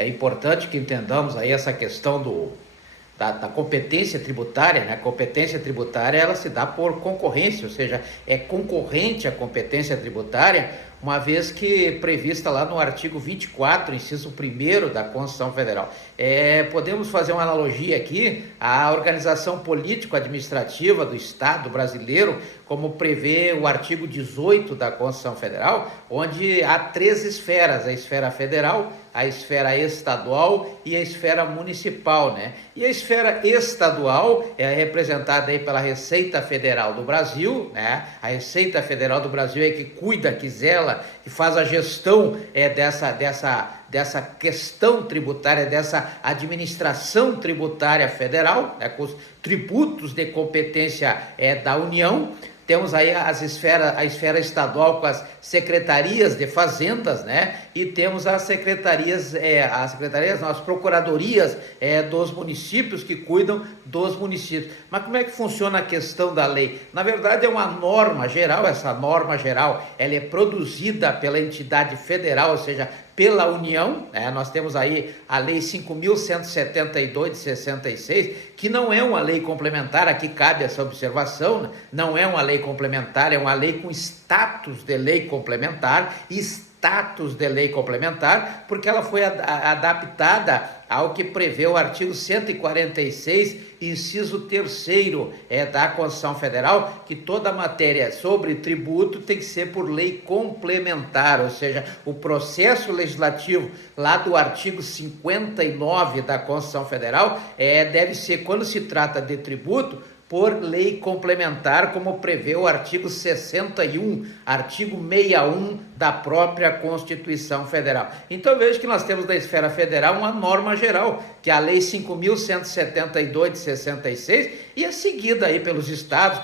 é importante que entendamos aí essa questão da competência tributária, né? A competência tributária, ela se dá por concorrência, ou seja, é concorrente a competência tributária, uma vez que prevista lá no artigo 24, inciso 1º da Constituição Federal. Podemos fazer uma analogia aqui à organização político-administrativa do Estado brasileiro, como prevê o artigo 18 da Constituição Federal, onde há 3 esferas: a esfera federal, a esfera estadual e a esfera municipal, né? E a esfera estadual é representada aí pela Receita Federal do Brasil, né? A Receita Federal do Brasil é que cuida, que zela, que faz a gestão dessa questão tributária, dessa administração tributária federal, né? Com os tributos de competência da União. Temos aí a esfera estadual com as secretarias de fazendas, né? E temos as procuradorias dos municípios, que cuidam dos municípios. Mas como é que funciona a questão da lei? Na verdade, é uma norma geral. Essa norma geral, ela é produzida pela entidade federal, ou seja, pela União, né? Nós temos aí a Lei 5.172 de 66, que não é uma lei complementar. Aqui cabe essa observação, né? Não é uma lei complementar, é uma lei com status de lei complementar, porque ela foi adaptada ao que prevê o artigo 146, inciso 3º da Constituição Federal, que toda matéria sobre tributo tem que ser por lei complementar, ou seja, o processo legislativo lá do artigo 59 da Constituição Federal deve ser, quando se trata de tributo, por lei complementar, como prevê o artigo 61, artigo 61 da própria Constituição Federal. Então veja que nós temos da esfera federal uma norma geral, que é a Lei 5.172 de 66, e é seguida aí pelos estados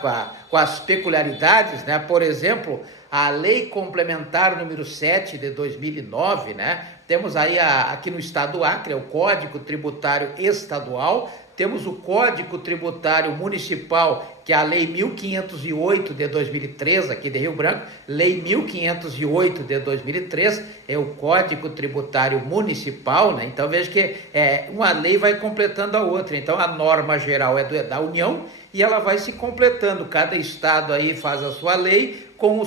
com as peculiaridades, né? Por exemplo, a Lei Complementar número 7 de 2009, né? Temos aí aqui no estado do Acre, o Código Tributário Estadual. Temos o Código Tributário Municipal, que é a Lei 1.508 de 2003, aqui de Rio Branco. Lei 1.508 de 2003 é o Código Tributário Municipal, né? Então veja que uma lei vai completando a outra. Então a norma geral é da União e ela vai se completando. Cada estado aí faz a sua lei com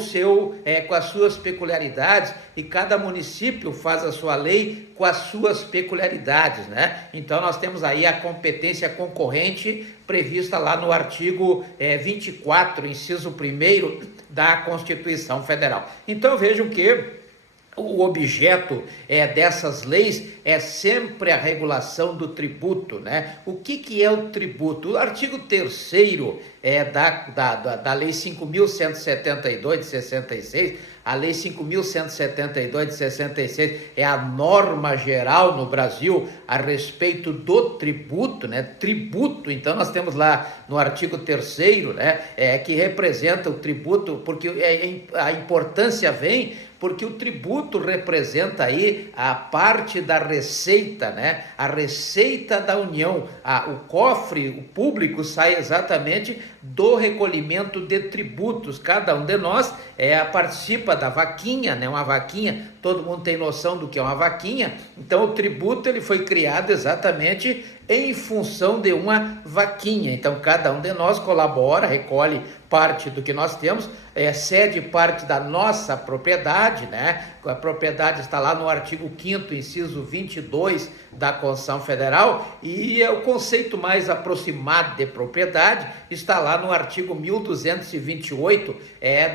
com as suas peculiaridades, e cada município faz a sua lei com as suas peculiaridades, né? Então nós temos aí a competência concorrente prevista lá no artigo 24, inciso 1º da Constituição Federal. Então vejam que o objeto dessas leis é sempre a regulação do tributo, né? O que é o tributo? O artigo 3º da Lei 5.172 de 66, a Lei 5.172 de 66 é a norma geral no Brasil a respeito do tributo, né? Tributo, então nós temos lá no artigo 3º, né? Que representa o tributo, porque a importância vem porque o tributo representa aí a parte da receita, né? A receita da União, o cofre, o público sai exatamente do recolhimento de tributos. Cada um de nós participa da vaquinha, né? Uma vaquinha, todo mundo tem noção do que é uma vaquinha. Então o tributo ele foi criado exatamente em função de uma vaquinha. Então cada um de nós colabora, recolhe parte do que nós temos, cede parte da nossa propriedade, né? A propriedade está lá no artigo 5º, inciso 22 da Constituição Federal, e o conceito mais aproximado de propriedade está lá no artigo 1228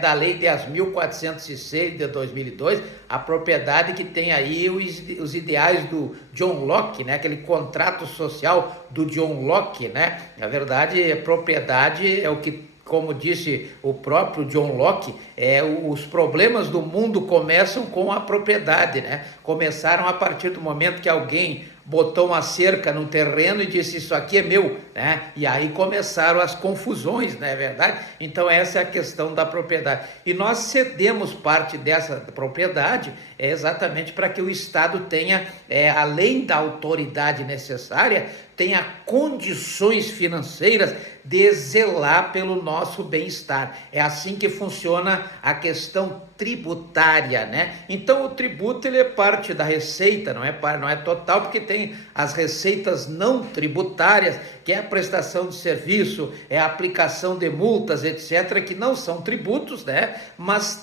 da Lei 10.406 de 2002, a propriedade que tem aí os ideais do John Locke, né? Aquele contrato social do John Locke, né? Na verdade, a propriedade é o que, como disse o próprio John Locke, os problemas do mundo começam com a propriedade, né? Começaram a partir do momento que alguém botou uma cerca no terreno e disse: isso aqui é meu, né? E aí começaram as confusões, não é verdade? Então essa é a questão da propriedade. E nós cedemos parte dessa propriedade exatamente para que o Estado tenha, além da autoridade necessária, tenha condições financeiras de zelar pelo nosso bem-estar. É assim que funciona a questão tributária, né? Então o tributo ele é parte da receita, não é total, porque tem as receitas não tributárias, que é a prestação de serviço, é a aplicação de multas, etc., que não são tributos, né? Mas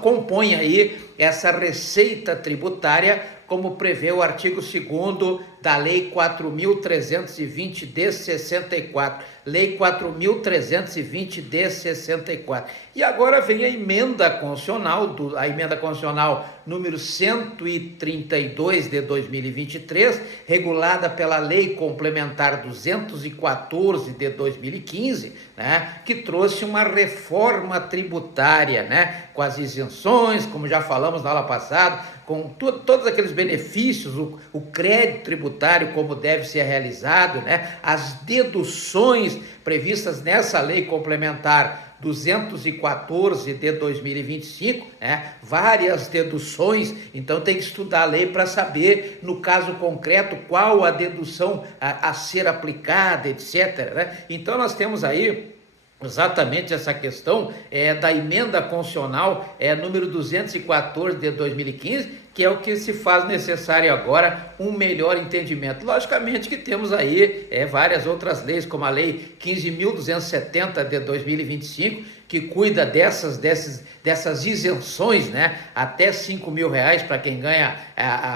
compõem aí essa receita tributária, como prevê o artigo 2º da Lei 4.320 de 64. Lei 4.320 de 64. E agora vem a emenda constitucional, a emenda constitucional número 132 de 2023, regulada pela Lei Complementar 214 de 2015, né, que trouxe uma reforma tributária, né, com as isenções, como já falamos na aula passada, com todos aqueles benefícios, o crédito tributário como deve ser realizado, né, as deduções previstas nessa lei complementar 214 de 2025, né, várias deduções. Então tem que estudar a lei para saber, no caso concreto, qual a dedução a ser aplicada, etc., né? Então nós temos aí exatamente essa questão da emenda constitucional número 214 de 2015, que é o que se faz necessário agora um melhor entendimento. Logicamente que temos aí várias outras leis, como a Lei 15.270 de 2025, que cuida dessas isenções, né? Até R$ 5.000 para quem ganha,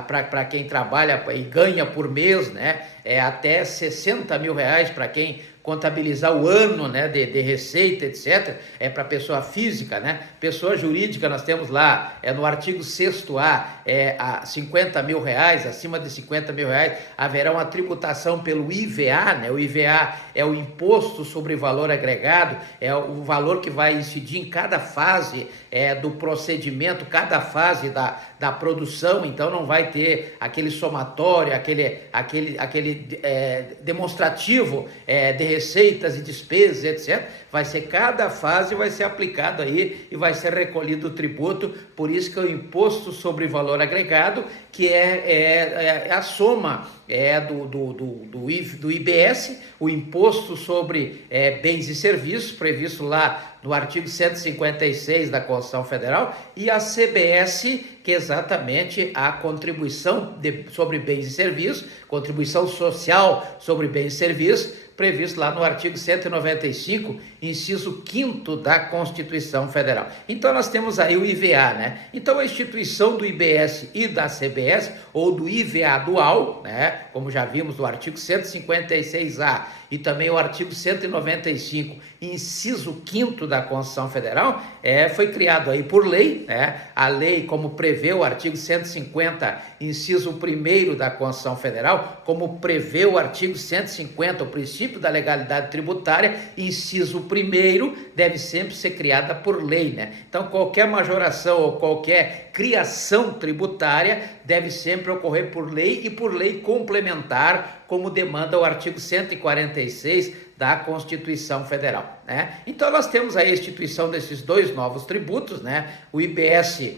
para quem trabalha e ganha por mês, né? Até R$ 60.000 para quem contabilizar o ano, né, de receita, etc., para pessoa física, né? Pessoa jurídica, nós temos lá, no artigo 6º-A, a R$ 50.000, acima de R$ 50.000, haverá uma tributação pelo IVA, né? O IVA é o Imposto sobre Valor Agregado, é o valor que vai incidir em cada fase do procedimento, cada fase da produção. Então não vai ter aquele somatório, aquele demonstrativo de receitas e despesas, etc. Vai ser cada fase, vai ser aplicado aí e vai ser recolhido o tributo. Por isso que é o Imposto sobre Valor Agregado, que é a soma do IBS, o Imposto sobre Bens e Serviços, previsto lá no artigo 156 da Constituição Federal, e a CBS, que é exatamente a contribuição sobre bens e serviços, contribuição social sobre bens e serviços, previsto lá no artigo 195, inciso 5º da Constituição Federal. Então nós temos aí o IVA, né? Então a instituição do IBS e da CBS, ou do IVA dual, né? Como já vimos no artigo 156A e também o artigo 195, inciso 5º da Constituição Federal, foi criado aí por lei, né? A lei, como prevê o artigo 150, inciso 1º da Constituição Federal, como prevê o artigo 150, o princípio da legalidade tributária, inciso 1º, deve sempre ser criada por lei, né? Então qualquer majoração ou qualquer criação tributária deve sempre ocorrer por lei e por lei complementar, como demanda o artigo 146 da Constituição Federal, né? Então nós temos aí a instituição desses dois novos tributos, né? O IBS,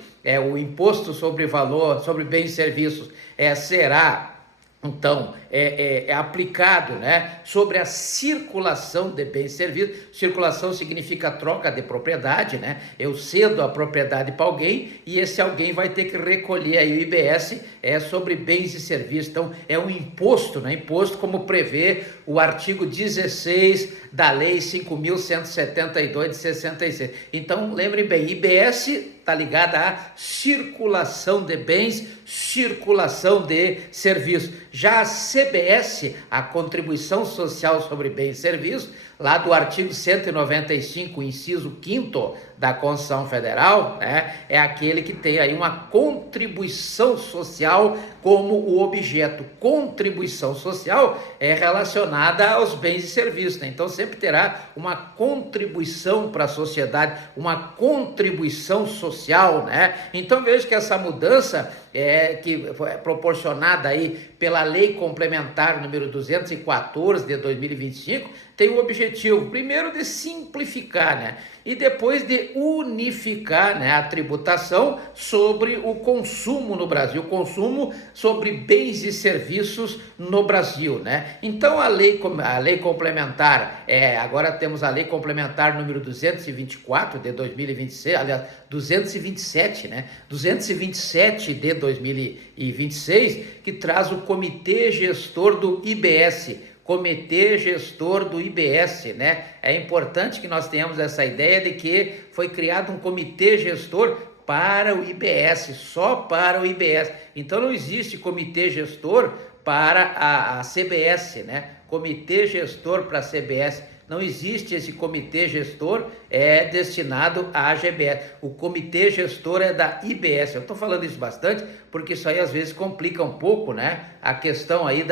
o Imposto sobre Valor, sobre Bens e Serviços, será então aplicado, né, sobre a circulação de bens e serviços. Circulação significa troca de propriedade, né? Eu cedo a propriedade para alguém e esse alguém vai ter que recolher aí o IBS sobre bens e serviços. Então é um imposto, né? Imposto como prevê o artigo 16 da Lei 5.172 de 66. Então lembrem bem, IBS está ligada à circulação de bens, circulação de serviços. Já a CBS, a Contribuição Social sobre Bens e Serviços, lá do artigo 195, inciso 5º da Constituição Federal, né, é aquele que tem aí uma contribuição social como o objeto. Contribuição social é relacionada aos bens e serviços, né? Então sempre terá uma contribuição para a sociedade, uma contribuição social, né? Então veja que essa mudança que foi proporcionada aí pela Lei Complementar número 214 de 2025, tem o objetivo, primeiro, de simplificar, né? E depois de unificar, né, a tributação sobre o consumo no Brasil, consumo sobre bens e serviços no Brasil, né? Então a lei complementar, agora temos a Lei Complementar número 224 de 2026, aliás, 227, né? 227 de 2026, que traz o Comitê Gestor do IBS. Comitê Gestor do IBS, né? É importante que nós tenhamos essa ideia de que foi criado um comitê gestor para o IBS, só para o IBS. Então não existe comitê gestor para a CBS, né? Comitê gestor para a CBS. Não existe esse comitê gestor destinado à AGBS. O comitê gestor é da IBS. Eu estou falando isso bastante porque isso aí às vezes complica um pouco, né? A questão aí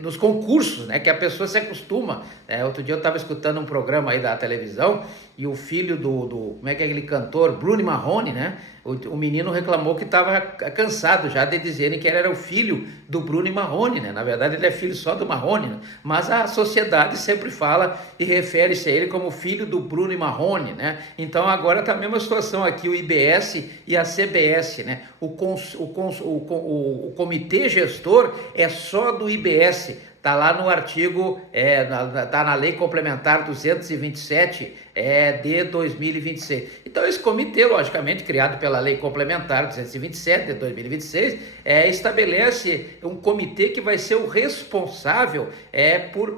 nos concursos, né, que a pessoa se acostuma. Outro dia eu estava escutando um programa aí da televisão e o filho como é que é aquele cantor, Bruno Marrone, né? O menino reclamou que estava cansado já de dizerem que ele era o filho do Bruno Marrone, né? Na verdade ele é filho só do Marrone, né? Mas a sociedade sempre fala e refere-se a ele como filho do Bruno Marrone, né? Então agora está a mesma situação aqui, o IBS e a CBS, né? O comitê gestor é só do IBS. Está lá no artigo, está na Lei Complementar 227 de 2026. Então, esse comitê, logicamente, criado pela Lei Complementar 227 de 2026, estabelece um comitê que vai ser o responsável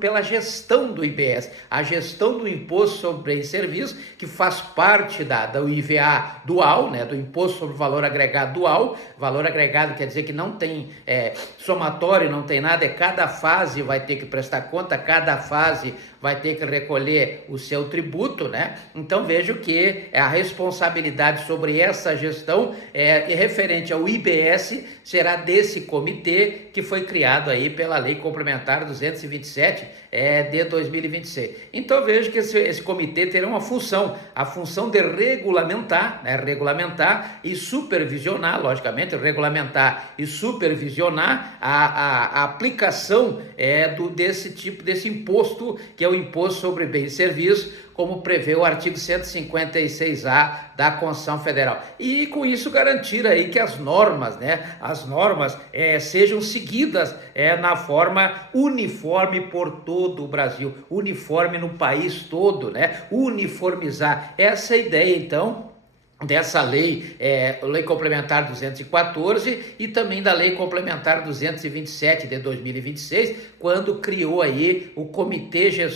pela gestão do IBS, a gestão do Imposto sobre Bens e Serviços, que faz parte do IVA dual, né, do Imposto sobre Valor Agregado dual. Valor agregado quer dizer que não tem somatório, não tem nada, cada fase vai ter que prestar conta, cada fase vai ter que recolher o seu tributo, né? Então vejo que a responsabilidade sobre essa gestão referente ao IBS será desse comitê que foi criado aí pela Lei Complementar 227 de 2026. Então vejo que esse comitê terá uma função, a função de regulamentar, né? Regulamentar e supervisionar, logicamente, regulamentar e supervisionar a aplicação desse imposto, que é o Imposto sobre Bens e Serviços, como prevê o artigo 156A da Constituição Federal. E com isso garantir aí que as normas, né, sejam seguidas na forma uniforme por todo o Brasil, uniforme no país todo, né, uniformizar. Essa é a ideia, então, dessa lei, Lei Complementar 214 e também da Lei Complementar 227 de 2026, quando criou aí o Comitê Gestor